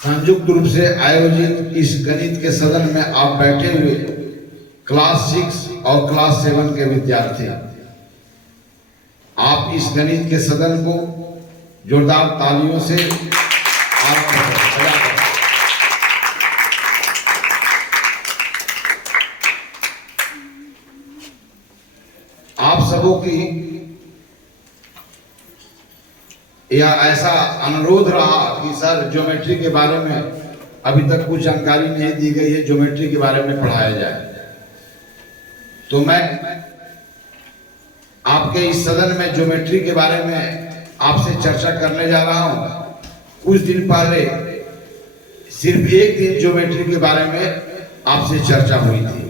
संयुक्त रूप से आयोजित इस गणित के सदन में आप बैठे हुए क्लास 6 और क्लास 7 के विद्यार्थी, आप इस गणित के सदन को जोरदार तालियों से आप सबों की या ऐसा अनुरोध रहा कि सर ज्योमेट्री के बारे में अभी तक कुछ जानकारी नहीं दी गई है, ज्योमेट्री के बारे में पढ़ाया जाए। तो मैं आपके इस सदन में ज्योमेट्री के बारे में आपसे चर्चा करने जा रहा हूं। कुछ दिन पहले सिर्फ एक दिन ज्योमेट्री के बारे में आपसे चर्चा हुई थी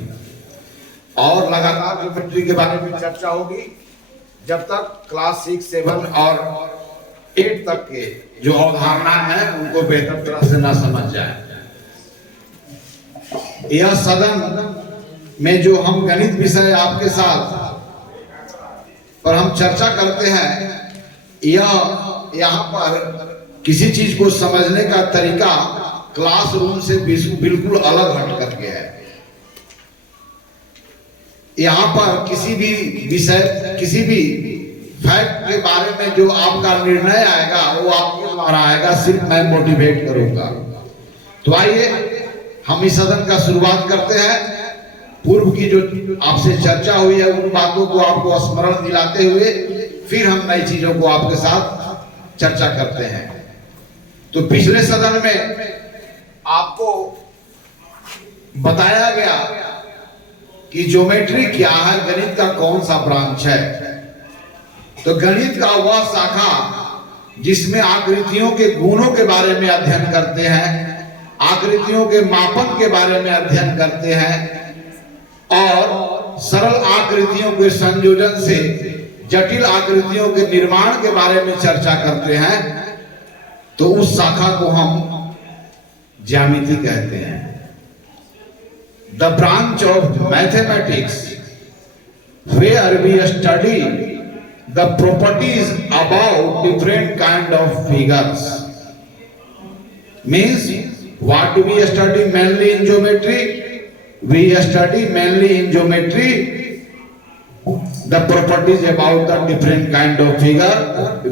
और लगातार ज्योमेट्री के बारे में चर्चा होगी जब तक क्लास 6, 7 और 8 तक के जो अवधारणा है उनको बेहतर तरह से ना समझ जाए। यह सदन में जो हम गणित विषय आपके साथ पर हम चर्चा करते हैं, यह यहाँ पर किसी चीज को समझने का तरीका क्लासरूम से बिल्कुल अलग हट करके है। यहाँ पर किसी भी विषय, किसी भी फैक्ट के बारे में जो आपका निर्णय आएगा वो आपके द्वारा आएगा, सिर्फ मैं मोटिवेट करूंगा। तो आइए हम इस सदन का शुरुआत करते हैं। पूर्व की जो आपसे चर्चा हुई है उन बातों को आपको स्मरण दिलाते हुए फिर हम नई चीजों को आपके साथ चर्चा करते हैं। तो पिछले सदन में आपको बताया गया कि ज्योमेट्री क्या है, गणित का कौन सा ब्रांच है। तो गणित का वह शाखा जिसमें आकृतियों के गुणों के बारे में अध्ययन करते हैं, आकृतियों के मापन के बारे में अध्ययन करते हैं और सरल आकृतियों के संयोजन से जटिल आकृतियों के निर्माण के बारे में चर्चा करते हैं, तो उस शाखा को हम ज्यामिति कहते हैं। The branch of mathematics where we study the properties about different kind of figures. Means what do we study mainly in geometry? We study mainly in geometry the properties about the different kind of figure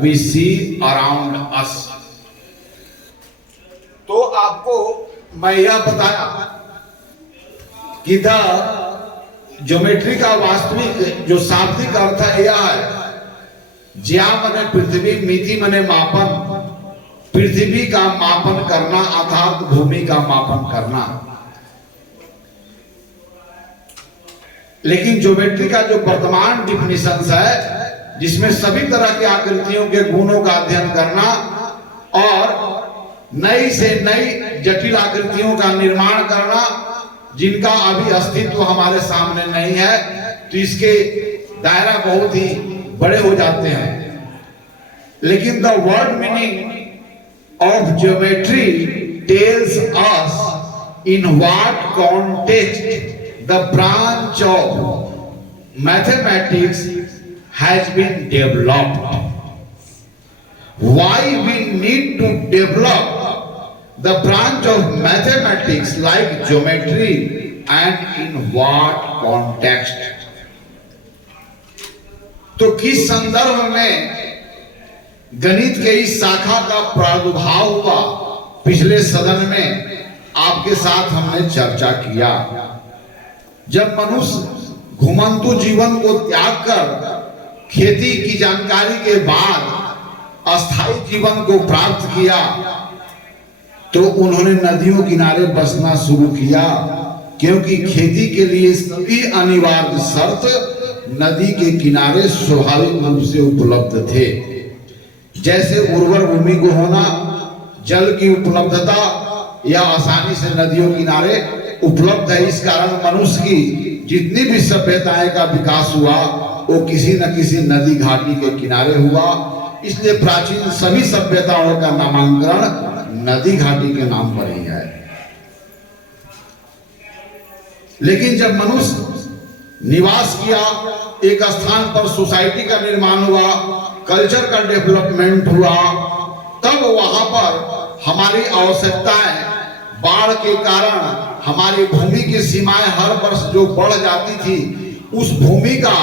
we see around us. तो आपको मैं यह बताया कि the geometry का वास्तविक जो शाब्दिक अर्थ है यह है, ज्या मने पृथ्वी, मिति मने मापन, पृथ्वी का मापन करना अर्थात भूमि का मापन करना। लेकिन ज्योमेट्री का जो वर्तमान डिफिनेशन है जिसमें सभी तरह की आकृतियों के गुणों का अध्ययन करना और नई से नई जटिल आकृतियों का निर्माण करना जिनका अभी अस्तित्व हमारे सामने नहीं है, तो इसके दायरा बहुत ही बड़े हो जाते हैं। लेकिन the word meaning of geometry tells us in what context the branch of mathematics has been developed, why we need to develop the branch of mathematics like geometry and in what context. तो किस संदर्भ में गणित के इस शाखा का प्रादुर्भाव हुआ, पिछले सदन में आपके साथ हमने चर्चा किया। जब मनुष्य घुमंतु जीवन को त्याग कर खेती की जानकारी के बाद अस्थायी जीवन को प्राप्त किया, तो उन्होंने नदियों किनारे बसना शुरू किया, क्योंकि खेती के लिए सभी अनिवार्य शर्त नदी के किनारे स्वाभाविक रूप से उपलब्ध थे। जैसे उर्वर भूमि को होना, जल की उपलब्धता या आसानी से नदियों किनारे उपलब्ध है। इस कारण मनुष्य की जितनी भी सभ्यताएं का विकास हुआ वो किसी न किसी नदी घाटी के किनारे हुआ। इसलिए प्राचीन सभी सभ्यताओं का नामांकन नदी घाटी के नाम पर ही है। लेकिन जब मनुष्य निवास किया, एक स्थान पर सोसाइटी का निर्माण हुआ, कल्चर का डेवलपमेंट हुआ, तब वहां पर हमारी आवश्यकताएं बाढ़ के कारण हमारी भूमि की सीमाएं हर वर्ष जो बढ़ जाती थी, उस भूमि का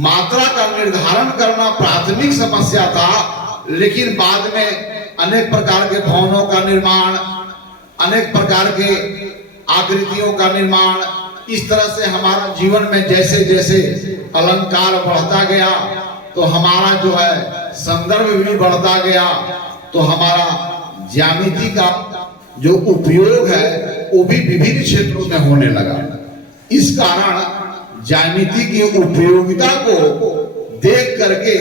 मात्रा का निर्धारण करना प्राथमिक समस्या था। लेकिन बाद में अनेक प्रकार के भवनों का निर्माण, अनेक प्रकार के आकृतियों का निर्माण, इस तरह से हमारा जीवन में जैसे जैसे अलंकार बढ़ता गया तो हमारा जो है संदर्भ भी बढ़ता गया, तो हमारा ज्यामिति का जो उपयोग है वो भी विभिन्न क्षेत्रों में होने लगा। इस कारण ज्यामिति की उपयोगिता को देख करके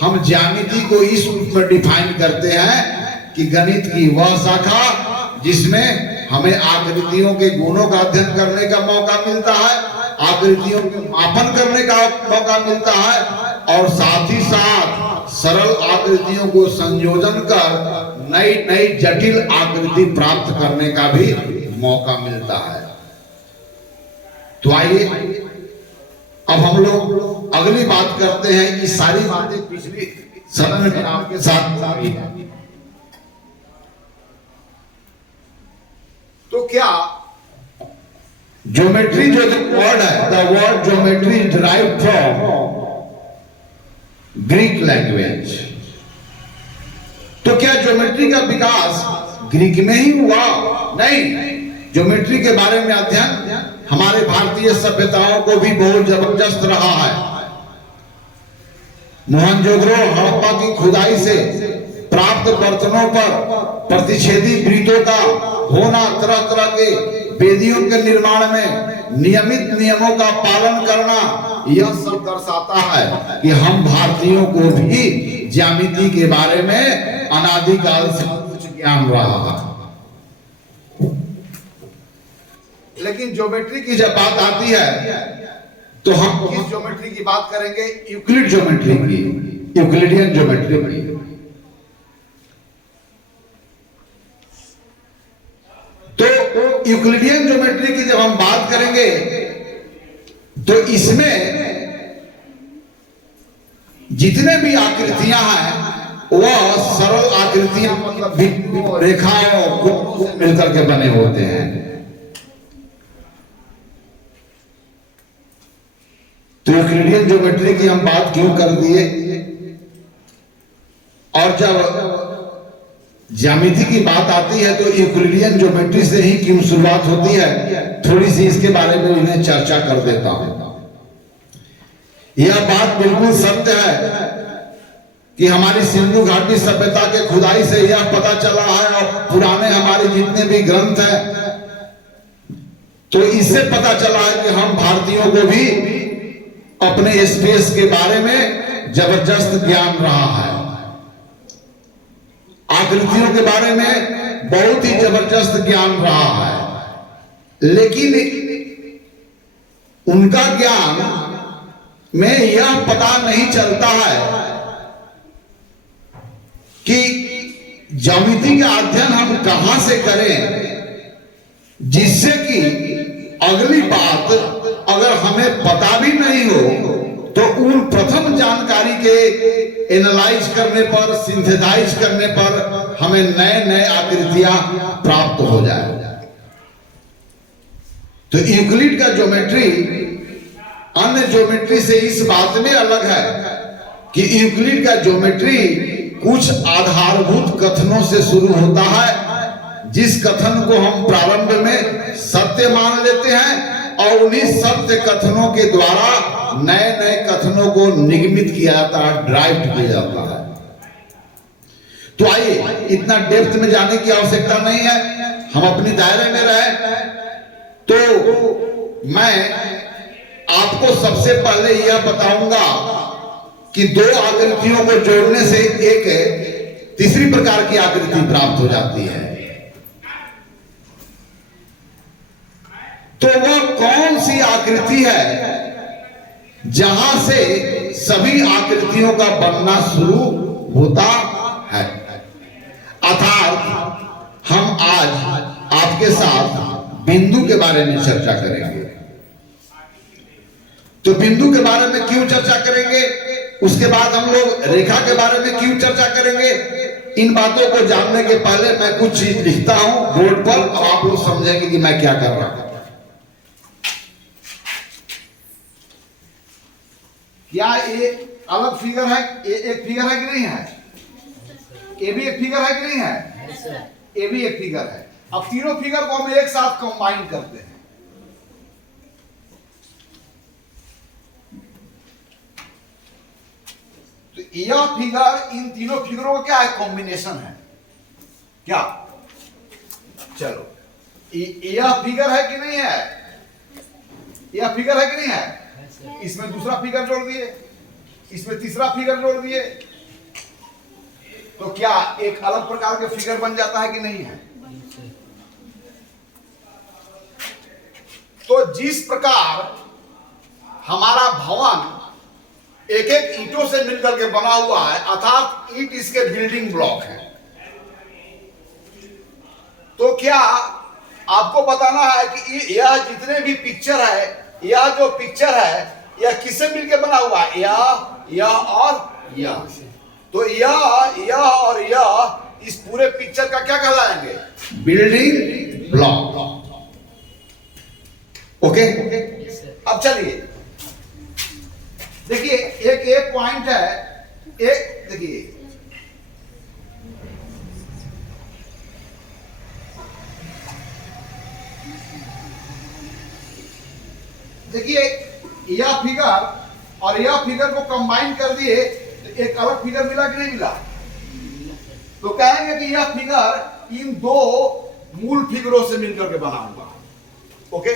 हम ज्यामिति को इस रूप में डिफाइन करते हैं कि गणित की वह शाखा जिसमें हमें आकृतियों के गुणों का अध्ययन करने का मौका मिलता है, आकृतियों के मापन करने का मौका मिलता है, और साथ ही साथ सरल आकृतियों को संयोजन कर नई नई जटिल आकृति प्राप्त करने का भी मौका मिलता है। तो आइए अब हम लोग अगली बात करते हैं कि सारी बातें पिछली सदन में आपके साथ सारी है। तो क्या ज्योमेट्री जो वर्ड है, the word geometry is derived from Greek language. तो क्या ज्योमेट्री का विकास ग्रीक में ही हुआ? नहीं, ज्योमेट्री के बारे में अध्ययन हमारे भारतीय सभ्यताओं को भी बहुत जबरदस्त रहा है। मोहनजोदड़ो हड़प्पा की खुदाई से प्राप्त बर्तनों पर प्रतिच्छेदी वृत्तों का होना, तरह तरह के वेदियों के निर्माण में नियमित नियमों का पालन करना, यह सब दर्शाता है कि हम भारतीयों को भी ज्यामिति के बारे में अनादिकाल से कुछ ज्ञान रहा है। लेकिन ज्योमेट्री की जब बात आती है तो हम किस ज्योमेट्री की बात करेंगे? यूक्लिड ज्योमेट्री की, यूक्लिडियन ज्योमेट्री की। तो यूक्लिडियन ज्योमेट्री की जब हम बात करेंगे तो इसमें जितने भी आकृतियां हैं वह सरल आकृतियां, मतलब रेखाओं को मिलकर के बने होते हैं। तो यूक्लिडियन ज्योमेट्री की हम बात क्यों कर दिए? और जब ज्यामिति की बात आती है तो यूक्लिडियन ज्योमेट्री से ही क्यों शुरुआत होती है, थोड़ी सी इसके बारे में इन्हें चर्चा कर देता हूं। यह बात बिल्कुल सत्य है कि हमारी सिंधु घाटी सभ्यता के खुदाई से यह पता चला है, और पुराने हमारे जितने भी ग्रंथ हैं तो इससे पता चला है कि हम भारतीयों को भी अपने स्पेस के बारे में जबरदस्त ज्ञान रहा है। आकृतियों के बारे में बहुत ही जबरदस्त ज्ञान रहा है। लेकिन उनका ज्ञान में यह पता नहीं चलता है कि ज्यामिति का अध्ययन हम कहां से करें, जिससे कि अगली बात अगर हमें पता भी नहीं हो तो उन प्रथम जानकारी के एनालाइज करने पर, सिंथेसाइज करने पर हमें नए नए आकृतियां प्राप्त हो जाए। तो यूक्लिड का ज्योमेट्री अन्य ज्योमेट्री से इस बात में अलग है कि यूक्लिड का ज्योमेट्री कुछ आधारभूत कथनों से शुरू होता है, जिस कथन को हम प्रारंभ में सत्य मान लेते हैं, और उन्हीं सत्य कथनों के द्वारा नए नए कथनों को निगमित किया जाता है, ड्राइव किया जाता है। तो आइए, इतना डेप्थ में जाने की आवश्यकता नहीं है, हम अपने दायरे में रहे। तो मैं आपको सबसे पहले यह बताऊंगा कि दो आकृतियों को जोड़ने से एक तीसरी प्रकार की आकृति प्राप्त हो जाती है। तो वह कौन सी आकृति है जहां से सभी आकृतियों का बनना शुरू होता है? अर्थात हम आज आपके साथ बिंदु के बारे में चर्चा करेंगे। तो बिंदु के बारे में क्यों चर्चा करेंगे, उसके बाद हम लोग रेखा के बारे में क्यों चर्चा करेंगे, इन बातों को जानने के पहले मैं कुछ चीज लिखता हूं बोर्ड पर और आप लोग समझेंगे कि मैं क्या कर रहा हूं। क्या ये अलग फिगर है? एक फिगर है कि नहीं है? ये भी एक फिगर है कि नहीं है? ये भी एक फिगर है। अब तीनों फिगर को हम एक साथ कंबाइन करते हैं। तो यह फिगर इन तीनों फिगरों का क्या है? कॉम्बिनेशन है। क्या? चलो, यह फिगर है कि नहीं है? यह फिगर है कि नहीं है? इसमें दूसरा फिगर जोड़ दिए, इसमें तीसरा फिगर जोड़ दिए, तो क्या एक अलग प्रकार के फिगर बन जाता है कि नहीं है? तो जिस प्रकार हमारा भवन एक एक ईंटों से मिलकर के बना हुआ है, अर्थात ईंट इसके बिल्डिंग ब्लॉक है, तो क्या आपको बताना है कि यह जितने भी पिक्चर है, यह जो पिक्चर है यह किससे मिलकर बना हुआ है? यह और यह। तो यह और यह इस पूरे पिक्चर का क्या कहलाएंगे? Building block. ओके? अब चलिए देखिए, एक पॉइंट है, एक देखिए, यह फिगर और यह फिगर को कंबाइन कर दिए तो एक अलग फिगर मिला कि नहीं मिला? तो कहेंगे कि यह फिगर इन दो मूल फिगरों से मिलकर के बना हुआ। ओके?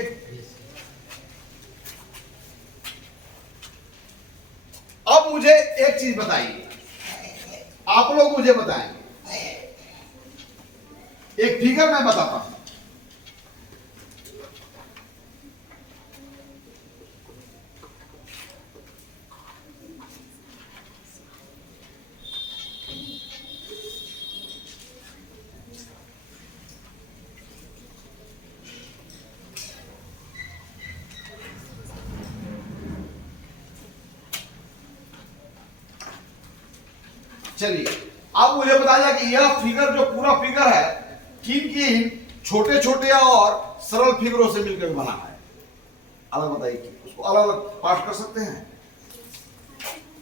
अब मुझे एक चीज बताइए, आप लोग मुझे बताएंगे। एक फिगर मैं बताता हूं। चलिए, अब मुझे बताइए कि यह फिगर जो पूरा फिगर है किन छोटे छोटे और सरल फिगरों से मिलकर बना है? अलग बताइए, उसको अलग अलग पार्ट कर सकते हैं।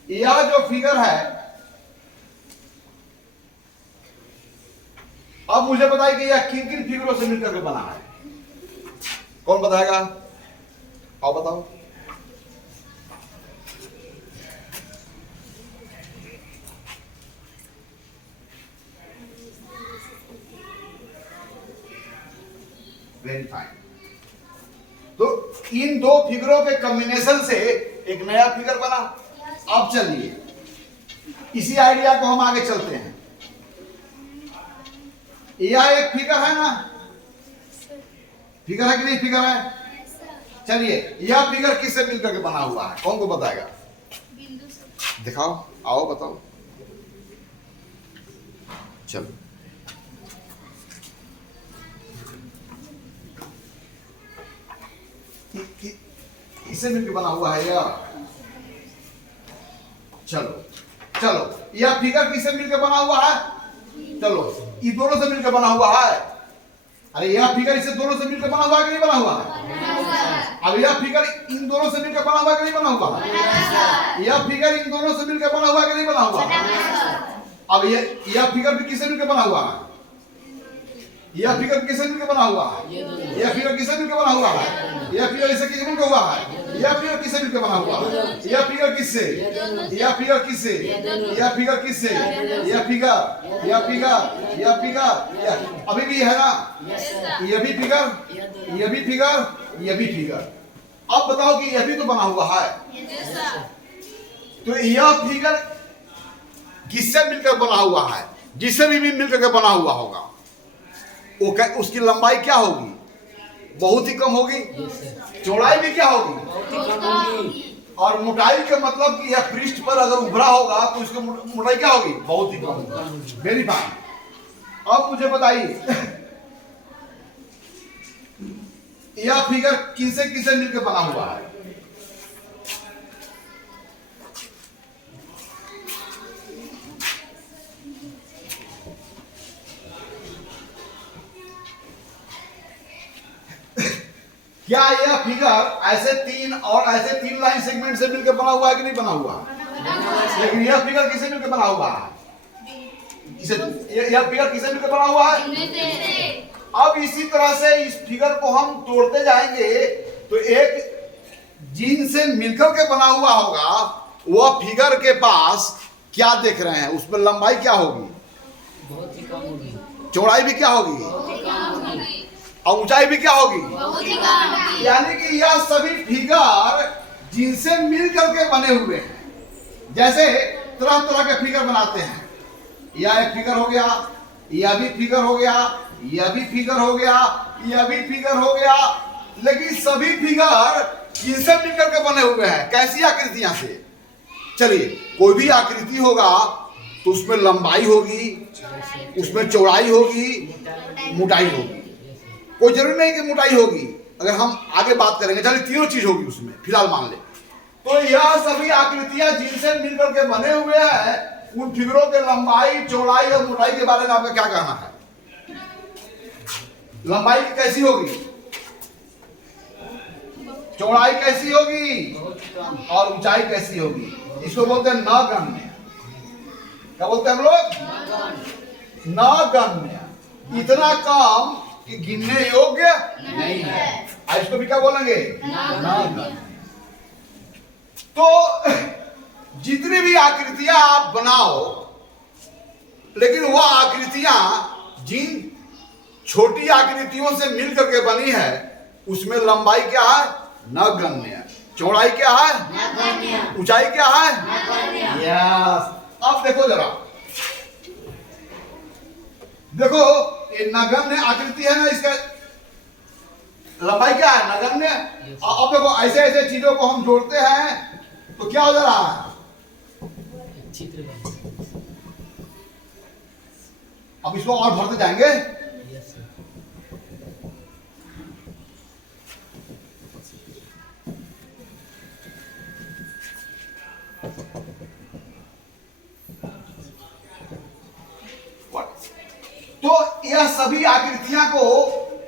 यह जो फिगर है, अब मुझे बताइए कि यह किन फिगरों से मिलकर के बना है? कौन बताएगा? आओ बताओ। Very fine. तो इन दो फिगरों के कॉम्बिनेशन से एक नया फिगर बना। अब चलिए इसी आइडिया को हम आगे चलते हैं। यह एक फिगर है ना? फिगर है कि नहीं? फिगर है। चलिए, यह फिगर किससे मिलकर के बना हुआ है? कौन को बताएगा? दिखाओ, आओ बताओ। चलो, इससे मिलकर बना हुआ है यह। चलो चलो, यह फिगर किससे मिलकर बना हुआ है? चलो, ये दोनों से मिलकर बना हुआ है। अरे यह फिगर इससे दोनों से मिलकर बना हुआ है कि नहीं बना हुआ है? अब यह फिगर इन दोनों से मिलकर बना हुआ है कि नहीं बना हुआ है? यह फिगर इन दोनों से मिलकर बना हुआ है कि नहीं बना हुआ है? अब यह फिगर भी किससे मिलकर बना हुआ है? यह फिगर किससे मिलकर बना हुआ है? यह फिगर किससे मिलकर बना हुआ है? यह फिगर इससे किससे मिलकर हुआ है? यह फिगर किससे मिलकर बना हुआ है? यह फिगर किससे? यह फिगर किससे? यह फिगर किससे? यह फिगर, यह फिगर, यह फिगर, अभी भी है ना? यह भी फिगर, यह भी फिगर, यह भी फिगर। अब बताओ कि यह भी तो बना हुआ है। तो यह फिगर किससे मिलकर बना हुआ है? जिससे भी मिलकर के बना हुआ होगा, उसकी लंबाई क्या होगी? बहुत ही कम होगी। चौड़ाई भी क्या होगी? और मोटाई का मतलब कि यह पृष्ठ पर अगर उभरा होगा तो इसकी मोटाई क्या होगी? बहुत ही कम होगी। Very fine. अब मुझे बताइए यह फिगर किससे किससे मिलकर बना हुआ है? क्या यह फिगर ऐसे तीन लाइन सेगमेंट से मिलकर बना हुआ है कि नहीं बना हुआ? लेकिन यह फिगर किससे मिलकर बना हुआ है? यह फिगर किससे मिलकर बना हुआ है? अब इसी तरह से इस फिगर को हम तोड़ते जाएंगे तो एक जीन से मिलकर के बना हुआ होगा, वह फिगर के पास क्या देख रहे हैं, उसमें लंबाई क्या होगी? बहुत ही कम होगी। चौड़ाई भी क्या होगी? और ऊंचाई भी क्या होगी? यानी कि यह सभी फिगर जिनसे मिल करके बने हुए हैं। जैसे तरह तरह के फिगर बनाते हैं, यह एक फिगर हो गया, यह भी फिगर हो गया, यह भी फिगर हो गया, यह भी फिगर हो गया, लेकिन सभी फिगर जिनसे मिल करके बने हुए हैं। कैसी आकृतियां से? चलिए, कोई भी आकृति होगा तो उसमें लंबाई होगी, उसमें चौड़ाई होगी, मोटाई होगी। कोई जरूरी नहीं कि मोटाई होगी, अगर हम आगे बात करेंगे। चलिए, तीनों चीज होगी उसमें, फिलहाल मान ले। तो यह सभी आकृतियां जिनसे मिलकर के बने हुए हैं, उन फिगरों के लंबाई, चौड़ाई और मोटाई के बारे में आपका क्या कहना है? लंबाई कैसी होगी? चौड़ाई कैसी होगी? और ऊंचाई कैसी होगी? इसको बोलते हैं नगण्य। क्या बोलते हैं हम लोग? नगण्य। इतना कम कि गिनने योग्य नहीं है। इसको भी क्या बोलेंगे? नगण्य। तो जितनी भी आकृतियां आप बनाओ, लेकिन वह आकृतियां जिन छोटी आकृतियों से मिलकर के बनी है, उसमें लंबाई क्या है? नगण्य। चौड़ाई क्या है? नगण्य। ऊंचाई क्या है? नगण्य। यस। अब देखो जरा, देखो ये नगण्य आकृति है ना, इसका लंबाई क्या है? नगण्य। अब देखो, ऐसे ऐसे चीजों को हम जोड़ते हैं तो क्या हो जा रहा है? अब इसको और भरते जाएंगे। तो यह सभी आकृतियां को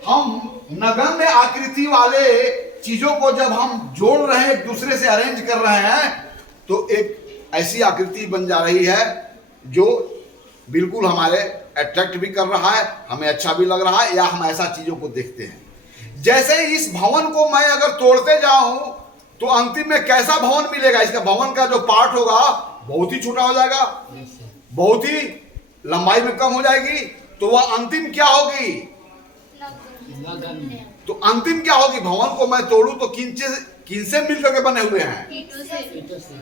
हम नगण्य आकृति वाले चीजों को जब हम जोड़ रहे हैं, एक दूसरे से अरेंज कर रहे हैं, तो एक ऐसी आकृति बन जा रही है जो बिल्कुल हमारे अट्रैक्ट भी कर रहा है, हमें अच्छा भी लग रहा है, या हम ऐसा चीजों को देखते हैं। जैसे इस भवन को मैं अगर तोड़ते जाऊं तो अंतिम में कैसा भवन मिलेगा? इसका भवन का जो पार्ट होगा बहुत ही छोटा हो जाएगा, बहुत ही लंबाई में कम हो जाएगी। तो वह अंतिम क्या होगी? तो अंतिम क्या होगी? भवन को मैं तोड़ूं तो किनसे मिलकर के बने हुए हैं?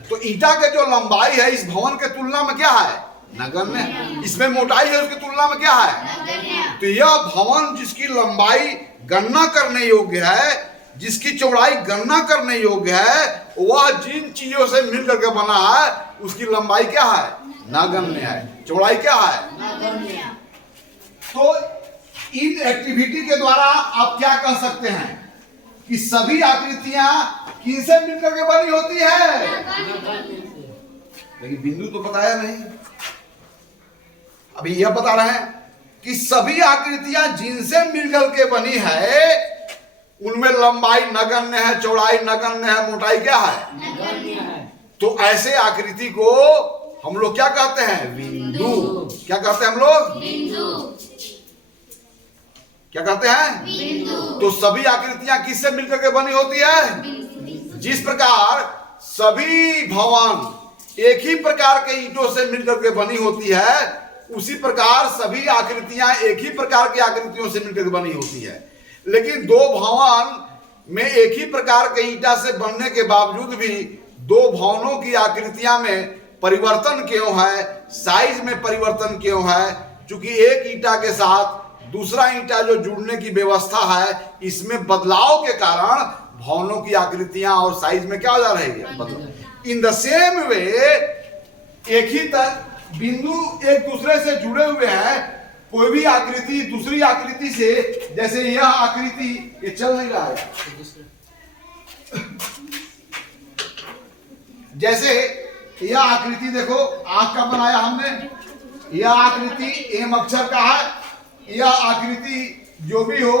तो ईटा के जो लंबाई है इस भवन के तुलना में क्या है? नगण्य। इसमें मोटाई है, उसकी तुलना में क्या है? तो यह भवन जिसकी लंबाई गणना करने योग्य है, जिसकी चौड़ाई गणना करने योग्य है, वह जिन चीजों से मिलकर के बना है उसकी लंबाई क्या है? नगण्य है। चौड़ाई क्या है? नगण्य। तो इन एक्टिविटी के द्वारा आप क्या कह सकते हैं कि सभी आकृतियां किनसे मिलकर के बनी होती है? लेकिन बिंदु तो बताया नहीं। अभी यह बता रहे हैं कि सभी आकृतियां जिनसे मिलकर के बनी है, उनमें लंबाई नगण्य है, चौड़ाई नगण्य है, मोटाई क्या है? नगण्य है। तो ऐसे आकृति को हम लोग क्या कहते हैं? बिंदु। क्या कहते हैं हम लोग? बिंदु। क्या कहते हैं? बिंदु। तो सभी आकृतियां किससे मिलकर के बनी होती है? जिस प्रकार सभी भवन एक ही प्रकार के ईंटों से मिलकर के बनी होती है, उसी प्रकार सभी आकृतियां एक ही प्रकार की आकृतियों से मिलकर के बनी होती है। लेकिन दो भवन में एक ही प्रकार के ईंटा से बनने के बावजूद भी दो भवनों की आकृतियां में परिवर्तन क्यों है? साइज में परिवर्तन क्यों है? क्योंकि एक ईंटा के साथ दूसरा ईंटा जो जुड़ने की व्यवस्था है, इसमें बदलाव के कारण भवनों की आकृतियां और साइज में क्या हो जा रही है? बदलाव। इन द सेम वे एक ही बिंदु एक दूसरे से जुड़े हुए हैं। कोई भी आकृति दूसरी आकृति से, जैसे यह आकृति ये चल नहीं रहा है, जैसे यह आकृति देखो आंख का बनाया हमने, यह आकृति एम अक्षर का है, यह आकृति जो भी हो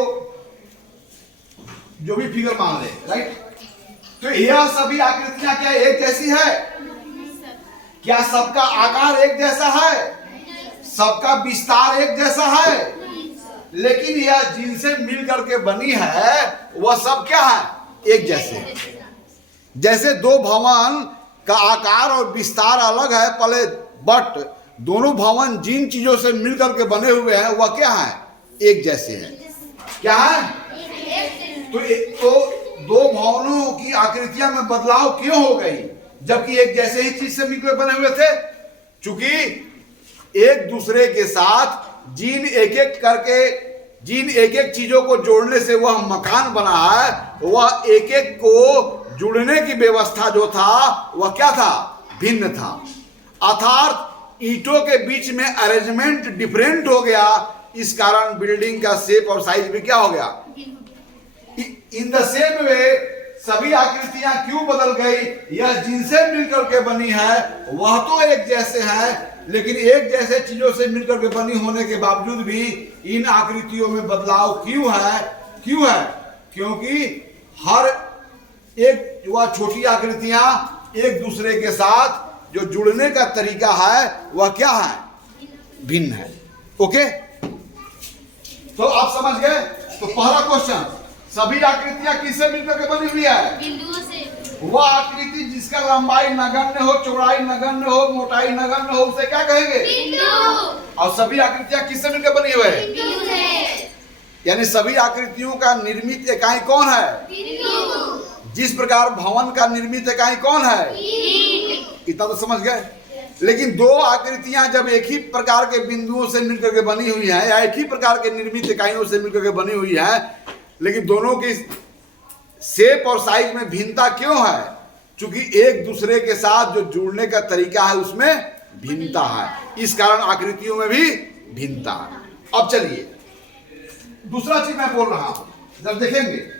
जो भी फिगर मान ले, राइट। तो यह सभी आकृतियां क्या एक जैसी है? क्या सबका आकार एक जैसा है? सबका विस्तार एक जैसा है? लेकिन यह जिनसे मिल करके बनी है वह सब क्या है? एक जैसे। जैसे दो भवन का आकार और विस्तार अलग है पहले, बट दोनों भवन जिन चीजों से मिलकर के बने हुए हैं वह क्या है? एक जैसे हैं। क्या है? तो दो भवनों की आकृतियां में बदलाव क्यों हो गई जबकि एक जैसे ही चीज से मिलकर बने हुए थे? चूंकि एक दूसरे के साथ जिन एक एक चीजों को जोड़ने से वह मकान बना है, वह एक एक को जुड़ने की व्यवस्था जो था वह क्या था? भिन्न था। अर्थात ईंटों के बीच में अरेंजमेंट डिफरेंट हो गया, इस कारण बिल्डिंग का शेप और साइज भी क्या हो गया? इन द सेम वे सभी आकृतियां क्यों बदल गई? यह जिनसे मिलकर के बनी है वह तो एक जैसे है, लेकिन एक जैसे चीजों से मिलकर के बनी होने के बावजूद भी इन आकृतियों में बदलाव क्यों है? क्योंकि हर एक वह छोटी आकृतियां एक दूसरे के साथ जो जुड़ने का तरीका है वह क्या है? भिन्न है। ओके, तो आप समझ गए? तो पहला क्वेश्चन, सभी आकृतियां किससे मिलकर के बनी हुई है? बिंदुओं से। वह आकृति जिसका लंबाई नगण्य हो, चौड़ाई नगण्य हो, मोटाई नगण्य हो, उसे क्या कहेंगे? बिंदु। और सभी आकृतियां किससे मिलकर बनी हुई है? बिंदु से। यानी सभी आकृतियों का निर्मित इकाई कौन है? बिंदु। जिस प्रकार भवन का निर्मित इकाई कौन है? ईंट। इतना तो समझ गए। लेकिन दो आकृतियां जब एक ही प्रकार के बिंदुओं से मिलकर के बनी हुई हैं या एक ही प्रकार के निर्मित इकाइयों से मिलकर के बनी हुई है, लेकिन दोनों की शेप और साइज में भिन्नता क्यों है? क्योंकि एक दूसरे के साथ जो जुड़ने का तरीका है उसमें भिन्नता है, इस कारण आकृतियों में भी भिन्नता है। अब चलिए दूसरा चीज मैं बोल रहा हूं, जब देखेंगे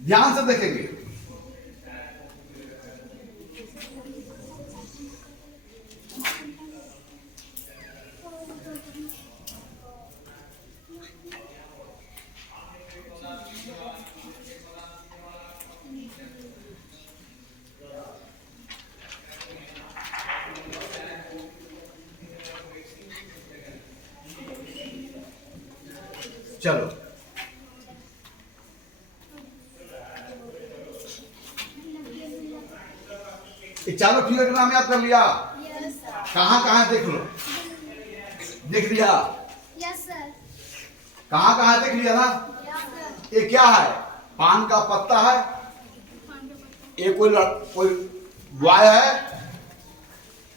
ध्यान से देखेंगे। चलो ये चारों फिगर का नाम याद कर लिया? कहां कहां देख लो, देख लिया? कहां कहां देख लिया ना? ये क्या है? पान का पत्ता है, ये कोई बॉय है,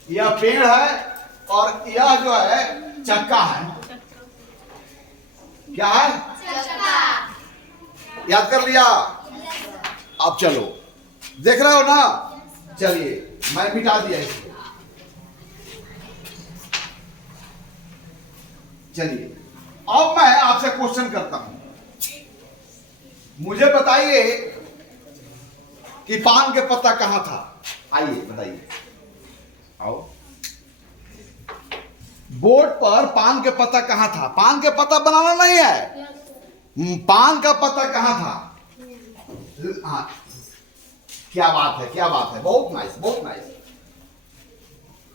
यह पेड़ है, और यह जो है चक्का है। क्या है? याद कर लिया? अब चलो देख रहे हो ना? चलिए मैं मिटा दिया इसको। चलिए अब मैं आपसे क्वेश्चन करता हूं, मुझे बताइए कि पान के पत्ता कहां था? आइए बताइए, आओ। बोर्ड पर पान के पत्ता कहां था? पान के पत्ता बनाना नहीं है, पान का पत्ता कहां था? हाँ, क्या बात है, क्या बात है, बहुत नाइस, बहुत नाइस।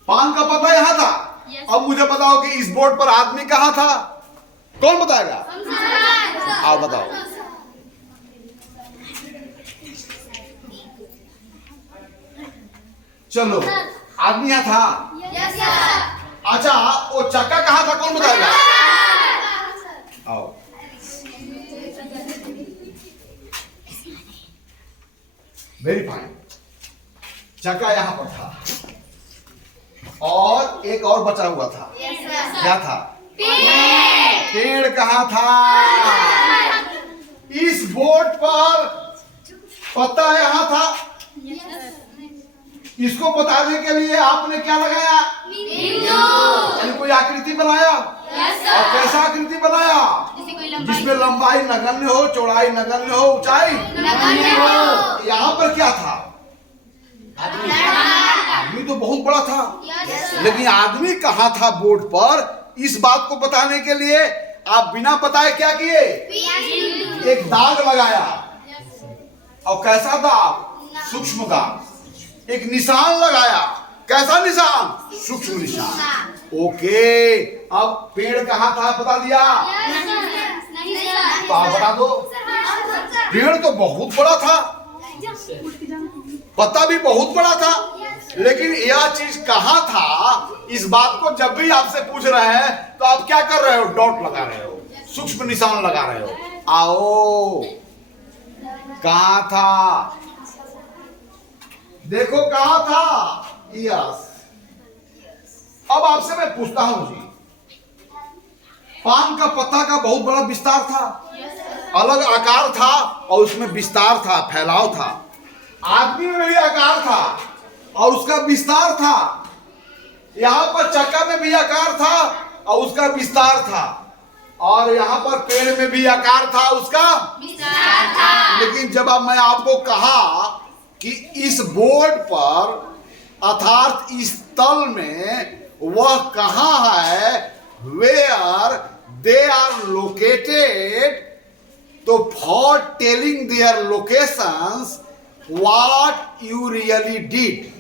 पान का पत्ता यहां था। अब मुझे बताओ कि इस बोर्ड पर आदमी कहां था? कौन बताएगा? आओ बताओ। चलो आदमी यहां था। अच्छा वो चक्का कहां था? कौन बताएगा? आओ। वेरी फाइन, चक्का यहां पर था और एक और बचा हुआ था। क्या था? पेड़ कहां था? इस बोर्ड पर पत्ता यहां था। इसको बताने के लिए आपने क्या लगाया? यानी कोई आकृति बनाया। और कैसा आकृति बनाया? जिसमें लंबाई नगण्य हो, चौड़ाई नगण्य हो, ऊंचाई नगण्य हो। यहाँ पर क्या था? आदमी तो बहुत बड़ा था, लेकिन आदमी कहाँ था बोर्ड पर? इस बात को बताने के लिए आप बिना बताए क्या किए? एक दाग लगाया। और कैसा दाग? सूक्ष्म दाग। एक निशान लगाया। कैसा निशान? सूक्ष्म निशान। ओके, अब पेड़ कहाँ था बता दिया? तो आप बता दो। पेड़ तो बहुत बड़ा था, पत्ता भी बहुत बड़ा था, लेकिन यह चीज कहाँ था, इस बात को जब भी आपसे पूछ रहे हैं तो आप क्या कर रहे हो? डॉट लगा रहे हो, सूक्ष्म निशान लगा रहे हो। आओ, कहाँ था? देखो कहाँ था? यस। अब आपसे मैं पूछता हूं जी, पान का पत्ता का बहुत बड़ा विस्तार था, अलग आकार था और उसमें विस्तार था, फैलाव था। आदमी में भी आकार था और उसका विस्तार था। यहां पर चक्का में भी आकार था और उसका विस्तार था, और यहां पर पेड़ में भी आकार था, उसका विस्तार था। लेकिन जब अब मैं आपको कहा कि इस बोर्ड पर अर्थात इस तल में वह कहाँ है, वेयर दे आर लोकेटेड, तो for telling their locations what you really did,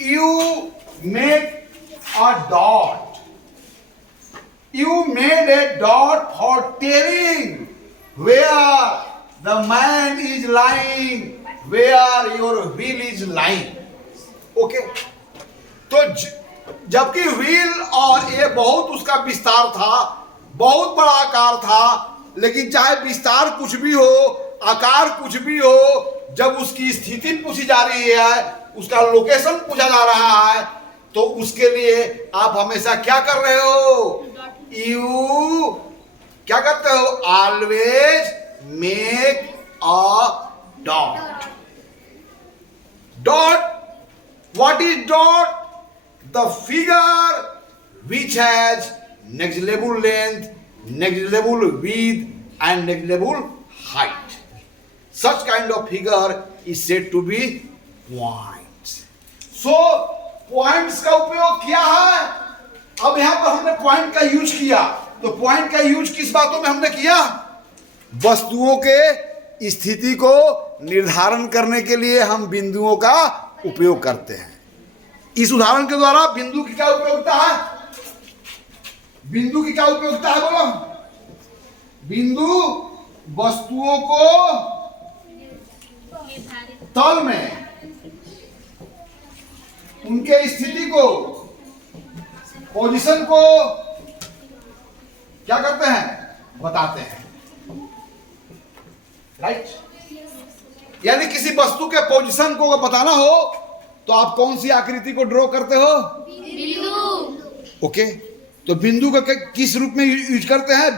you made a dot. You made a dot for telling where the man is lying, where your wheel is lying. Okay? तो जबकि wheel और ये बहुत उसका विस्तार था, बहुत बड़ा आकार था, लेकिन चाहे विस्तार कुछ भी हो, आकार कुछ भी हो, जब उसकी स्थिति पूछी जा रही है, उसका लोकेशन पूछा जा रहा है, तो उसके लिए आप हमेशा क्या कर रहे हो? यू क्या करते हो? Always make a dot. Dot, what is dot? The figure which has negligible length, negligible width and negligible height. Such kind of figure is said to be points. So points का उपयोग किया है। अब यहां पर हमने पॉइंट का use किया, तो पॉइंट का यूज किस बातों में हमने किया? वस्तुओं के स्थिति को निर्धारण करने के लिए हम बिंदुओं का उपयोग करते हैं। इस उदाहरण के द्वारा बिंदु की क्या उपयोगिता है? बिंदु की क्या उपयोगिता है बोलो? बिंदु वस्तुओं को तल में उनके स्थिति को, पोजीशन को क्या करते हैं? बताते हैं। राइट? यानी किसी वस्तु के पोजीशन को बताना हो तो आप कौन सी आकृति को ड्रॉ करते हो? बिंदु। ओके, तो बिंदु का किस रूप में यूज करते हैं?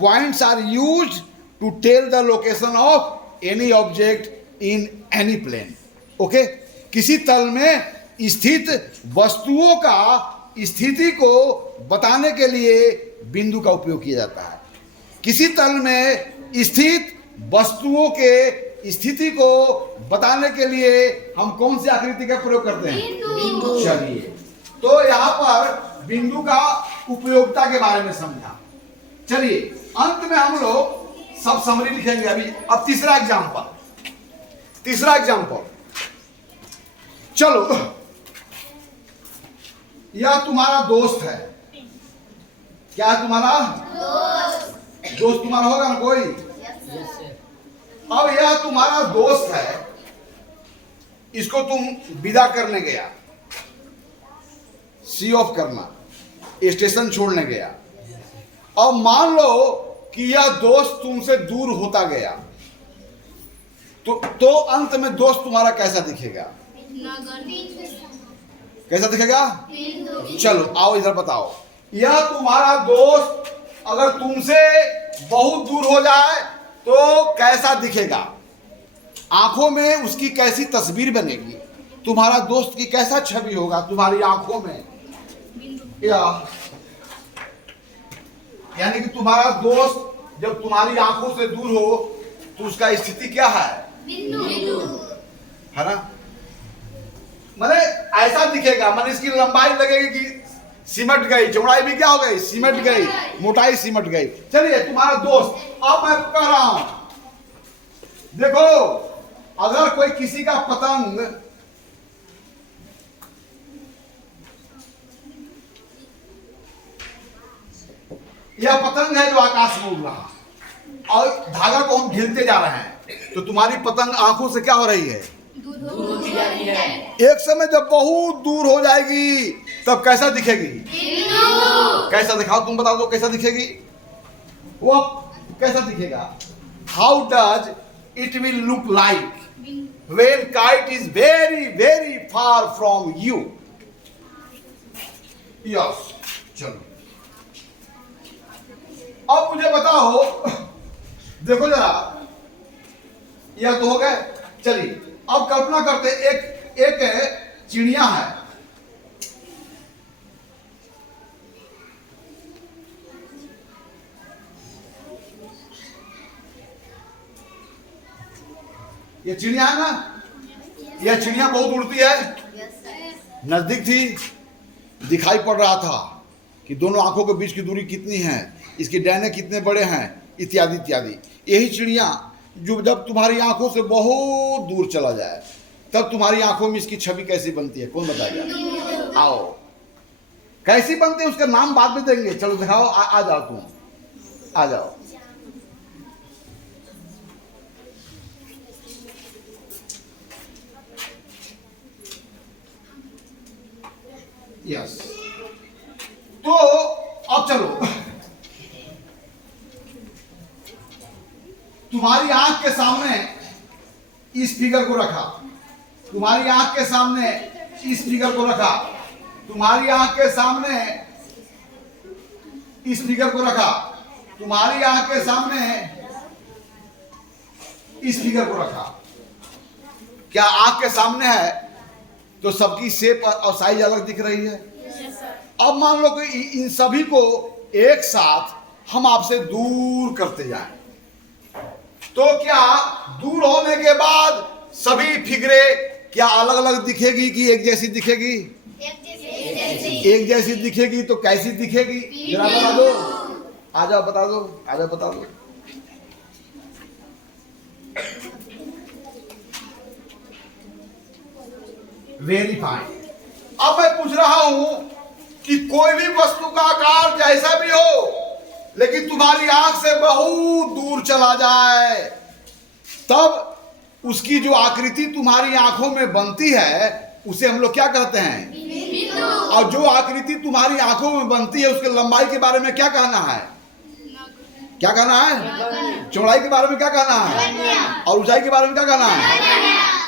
Points are use to tell the location of any object in any plane. Okay, किसी तल में स्थित वस्तुओं का स्थिति को बताने के लिए बिंदु का उपयोग किया जाता है। किसी तल में स्थित वस्तुओं के स्थिति को बताने के लिए हम कौन सी आकृति का प्रयोग करते हैं? बिंदु। चलिए, तो यहां पर बिंदु का उपयोगिता के बारे में समझा। चलिए, अंत में हम लोग सब समरी लिखेंगे अभी। अब तीसरा एग्जांपल, चलो, यह तुम्हारा दोस्त है। क्या है तुम्हारा दोस्त? तुम्हारा होगा ना कोई? अब यह तुम्हारा दोस्त है, इसको तुम विदा करने गया, सी ऑफ करना, स्टेशन छोड़ने गया। अब मान लो कि यह दोस्त तुमसे दूर होता गया, तो अंत में दोस्त तुम्हारा कैसा दिखेगा? कैसा दिखेगा? चलो आओ इधर बताओ। यह तुम्हारा दोस्त अगर तुमसे बहुत दूर हो जाए तो कैसा दिखेगा? आंखों में उसकी कैसी तस्वीर बनेगी? तुम्हारा दोस्त की कैसा छवि होगा तुम्हारी आंखों में? यानी कि तुम्हारा दोस्त जब तुम्हारी आंखों से दूर हो तो उसका स्थिति क्या है? बिंदु। है ना? माने ऐसा दिखेगा, माने इसकी लंबाई लगेगी कि सिमट गई, चौड़ाई भी क्या हो गई, सिमट गई, मोटाई सिमट गई। चलिए तुम्हारा दोस्त, अब मैं कह रहा हूं, देखो अगर कोई किसी का पतंग यह पतंग है जो आकाश में उड़ रहा और धागा को हम ढीलते जा रहे हैं, तो तुम्हारी पतंग आंखों से क्या हो रही है, एक समय जब बहुत दूर हो जाएगी तब कैसा दिखेगी, कैसा दिखाओ, तुम बता दो कैसा दिखेगी, वो कैसा दिखेगा, how does it will look like when kite is very very far from you. Yes, चलो अब मुझे बताओ, देखो जरा, यह तो हो गए। चलिए अब कल्पना करते, एक चिड़िया है, ये चिड़िया है ना, यह चिड़िया बहुत उड़ती है, नजदीक थी, दिखाई पड़ रहा था कि दोनों आंखों के बीच की दूरी कितनी है, इसके डैने कितने बड़े हैं, इत्यादि इत्यादि। यही चिड़िया जो जब तुम्हारी आंखों से बहुत दूर चला जाए तब तुम्हारी आंखों में इसकी छवि कैसी बनती है, कौन बताएगा, आओ कैसी बनती है, उसका नाम बाद में देंगे। चलो दिखाओ, आ जाओ, तुम आ जाओ। यस, तो अब चलो, तुम्हारी आंख के सामने इस फिगर को रखा, तुम्हारी आंख के सामने इस फिगर को रखा, तुम्हारी आंख के सामने इस फिगर को रखा, तुम्हारी आंख के सामने इस फिगर को रखा। क्या आंख के सामने है तो सबकी शेप और साइज अलग दिख रही है। अब मान लो कि इन सभी को एक साथ हम आपसे दूर करते जाएं, तो क्या दूर होने के बाद सभी फिगरें क्या अलग अलग दिखेगी कि एक जैसी दिखेगी, एक जैसी दिखेगी, तो कैसी दिखेगी, जरा बता दो, आ जाओ बता दो, आ जाओ बता दो। Very fine. अब मैं पूछ रहा हूं कि कोई भी वस्तु का आकार जैसा भी हो लेकिन तुम्हारी आंख से बहुत दूर चला जाए, तब उसकी जो आकृति तुम्हारी आंखों में बनती है उसे हम लोग क्या कहते हैं, और जो आकृति तुम्हारी आंखों में बनती है उसके लंबाई के बारे में क्या कहना है, क्या कहना है, चौड़ाई के बारे में क्या कहना है, और ऊंचाई के बारे में क्या कहना है,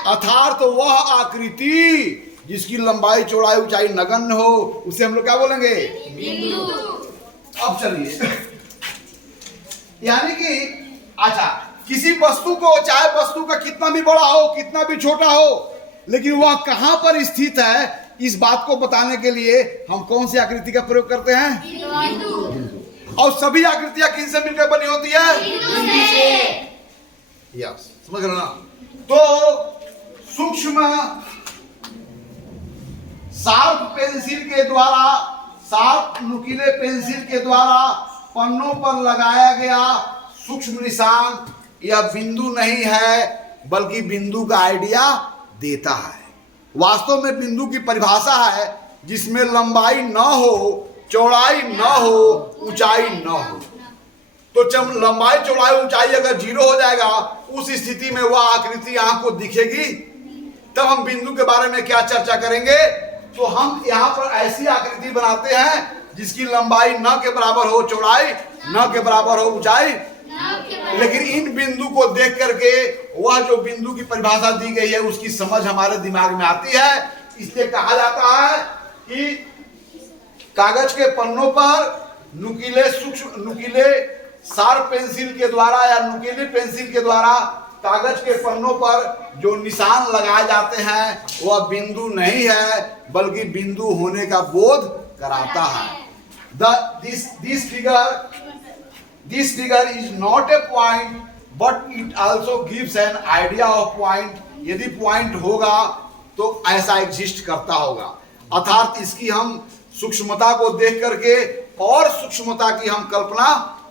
अर्थात वह आकृति जिसकी लंबाई चौड़ाई ऊंचाई नगण्य हो उसे हम लोग क्या बोलेंगे, बिंदु। अब चलिए, यानी कि अच्छा, किसी वस्तु को, चाहे वस्तु का कितना भी बड़ा हो कितना भी छोटा हो, लेकिन वह कहां पर स्थित है इस बात को बताने के लिए हम कौन सी आकृति का प्रयोग करते हैं, बिंदु। और सभी आकृतियां किन से मिलकर बनी होती है, बिंदु से। यस, समझ रहे ना। तो सूक्ष्म शार्प पेंसिल के द्वारा, शार्प नुकीले पेंसिल के द्वारा पन्नों पर लगाया गया सूक्ष्म निशान यह बिंदु नहीं है बल्कि बिंदु का आइडिया देता है। वास्तव में बिंदु की परिभाषा है जिसमें लंबाई न हो, चौड़ाई न हो, ऊंचाई न हो। तो जब लंबाई चौड़ाई ऊंचाई अगर 0 हो जाएगा उस स्थिति में वह आकृति आंख को दिखेगी, तब हम बिंदु के बारे में क्या चर्चा करेंगे। तो हम यहाँ पर ऐसी आकृति बनाते हैं जिसकी लंबाई न के बराबर हो, चौड़ाई न के बराबर हो, ऊंचाई, लेकिन इन बिंदु को देख करके वह जो बिंदु की परिभाषा दी गई है उसकी समझ हमारे दिमाग में आती है। इसलिए कहा जाता है कि कागज के पन्नों पर नुकीले शार्प पेंसिल के द्वारा या नुकीली पेंसिल के द्वारा कागज के पन्नों पर जो निशान लगाए जाते हैं वह बिंदु नहीं है बल्कि बिंदु होने का बोध कराता है। This figure is not a point but it also gives an idea of point। यदि पॉइंट होगा तो ऐसा एग्जिस्ट करता होगा, अर्थात इसकी हम सूक्ष्मता को देख करके और सूक्ष्मता की हम कल्पना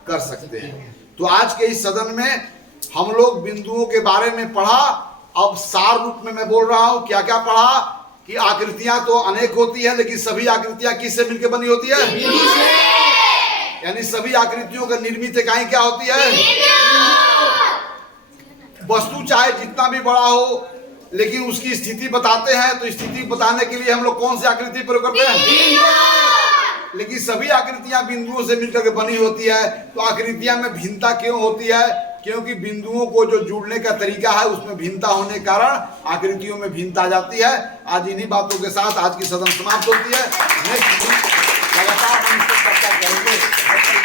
कर सकते हैं। तो आज के इस सदन में हम लोग बिंदुओं के बारे में पढ़ा। अब सार रूप में मैं बोल रहा हूं, क्या क्या पढ़ा कि आकृतियां तो अनेक होती है, लेकिन सभी आकृतियां किससे मिलकर बनी होती है? यानी सभी आकृतियों का निर्मित इकाई क्या होती है? वस्तु चाहे जितना भी बड़ा हो, लेकिन उसकी स्थिति बताते हैं, तो स्थिति बताने के लिए हम लोग कौन सी आकृति प्रयोग करते हैं? लेकिन सभी आकृतियां बिंदुओं से मिलकर के बनी होती है। तो आकृतियां में भिन्नता क्यों होती है? क्योंकि बिंदुओं को जो जुड़ने का तरीका है उसमें भिन्नता होने के कारण आकृतियों में भिन्नता आ जाती है। आज इन्हीं बातों के साथ आज की सदन समाप्त होती है। नेक्स्ट लगातार हम इस पर चर्चा करेंगे।